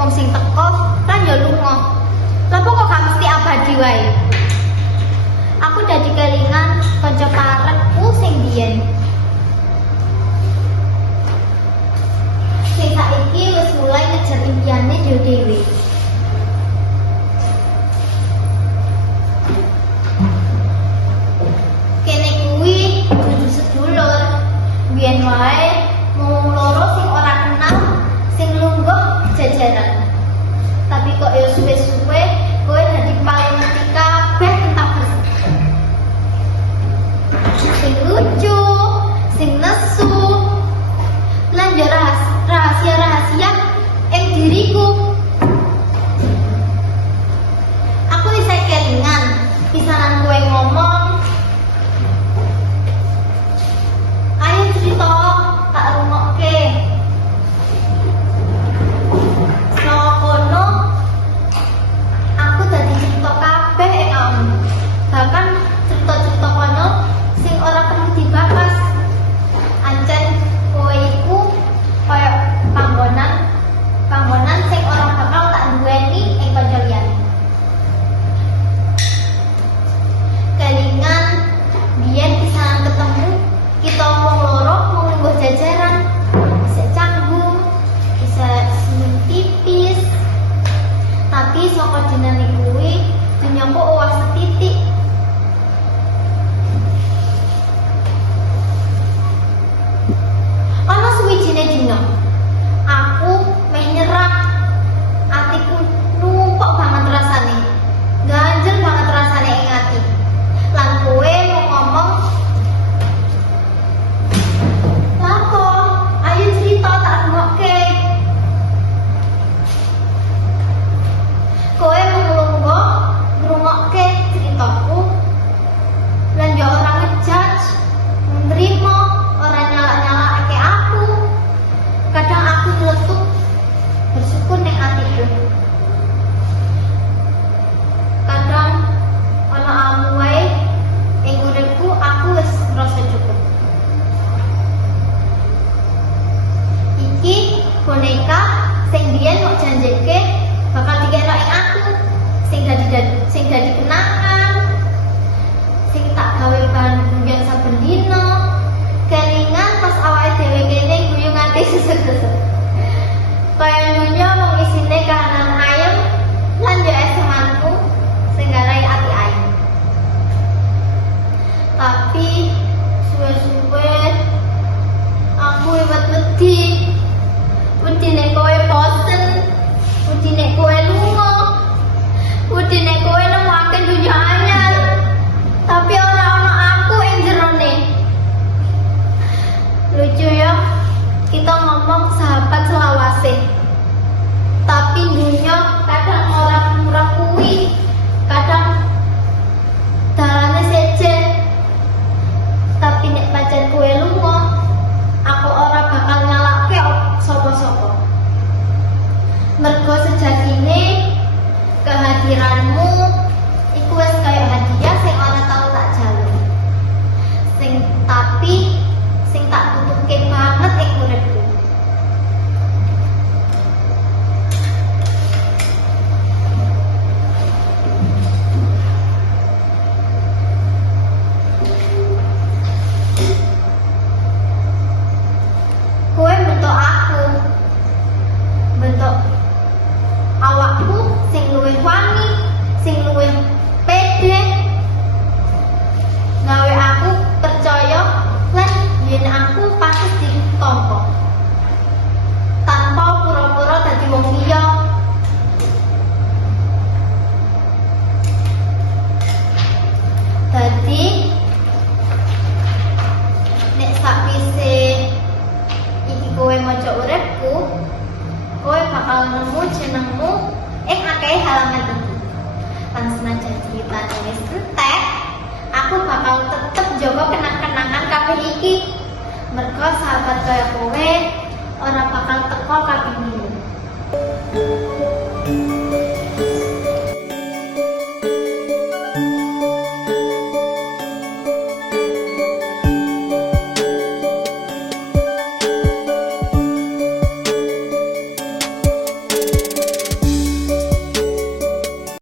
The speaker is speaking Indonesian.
wong sing teko lan ya lunga. Lha kok gak mesti abadi wae. Aku dadi kelingan kanca karepku sing biyen. Sing saiki wis mulai ngejar impiane dhewe-dhewe. Kene kuwi kudu sedulur. Biyen wae mung loro sing ora kenal, sing lungguh jajaran. Tapi kok ya suwe-suwe kowe dadi paling ngerti kabeh tentang persik. Sing lucu, sing nesu, lan yo rahasia-rahasia ing diriku. Aku bisa kelingan pisanan kowe ngomong, ayo cerita tak rungokke. Kono aku dadi cerita kabeh ing awakmu. Bahkan cerita-cerita kono sing ora perlu dibahas. Ancen kowe iku kaya panggonan sing ora bakal tak duweni ing kanca liyane. Kelingan biyen pisanan ketemu, kita wong loro mung lungguh jajaran, bisa canggung, bisa senyum tipis. Tapi saka dinane kuwi dunyaku owah setitik. Ana suwijine dina aku meh nyerah. Atiku numpuk banget rasane. Ganjel banget rasane ing ati. Lan kowe mau ngomong, "Lapo? Ayo cerita tak rungokke." Kowe menglungguh ngrungokke ceritaku lan yo ora ngejudge, nrimo, ora nyala-nyalake aku. Kadang aku nyeletuk bersyukur ning atiku. Kadang ana amu wae ing uripku aku wis ngrasa cukup. Iki boneka sing biyen kok janjeke bakal dikira ing aku, sing dadi kenangan, sing tak gawe bahan guyon saben dina. Kelingan pas awake dhewe kene guyu nganti sesek-sesek. Kaya dunya mung isine kahanan ayem lan yo esemanku sing ngarai ati ayem. Tapi suwe-suwe aku iwat wedi. Wedine kowe bosen, wedine kowe lunga, wedine kowe nemake dunya anyar, tapi ora ana aku ing jerone. Lucu ya, kita ngomong sahabat selawase, tapi dunya kadang ora murah kuwi, kadang dalane seje. Tapi nek pancen kowe lunga, aku ora bakal nyalake sapa-sapa. Mergo sejatine kehadiranmu iku wis kaya hadiah sing ora tau tak jaluk. Sing tak butuhke banget ing uripku. Kowe bentuk aku, bentuk awakku sing luwih wangi, sing luwih pede, gawe aku percaya lan yen aku pantes ditampa tanpa pura-pura dadi wong liya. Dadi nek sakwise iki kowe maca uripku, kowe bakal nemu jenengmu ing akeh halaman iki. Lan senajan ceritane wis entek, aku bakal tetep jaga kenang-kenangan kabeh iki. Mergo sahabat kaya kowe ora bakal teko kabeh.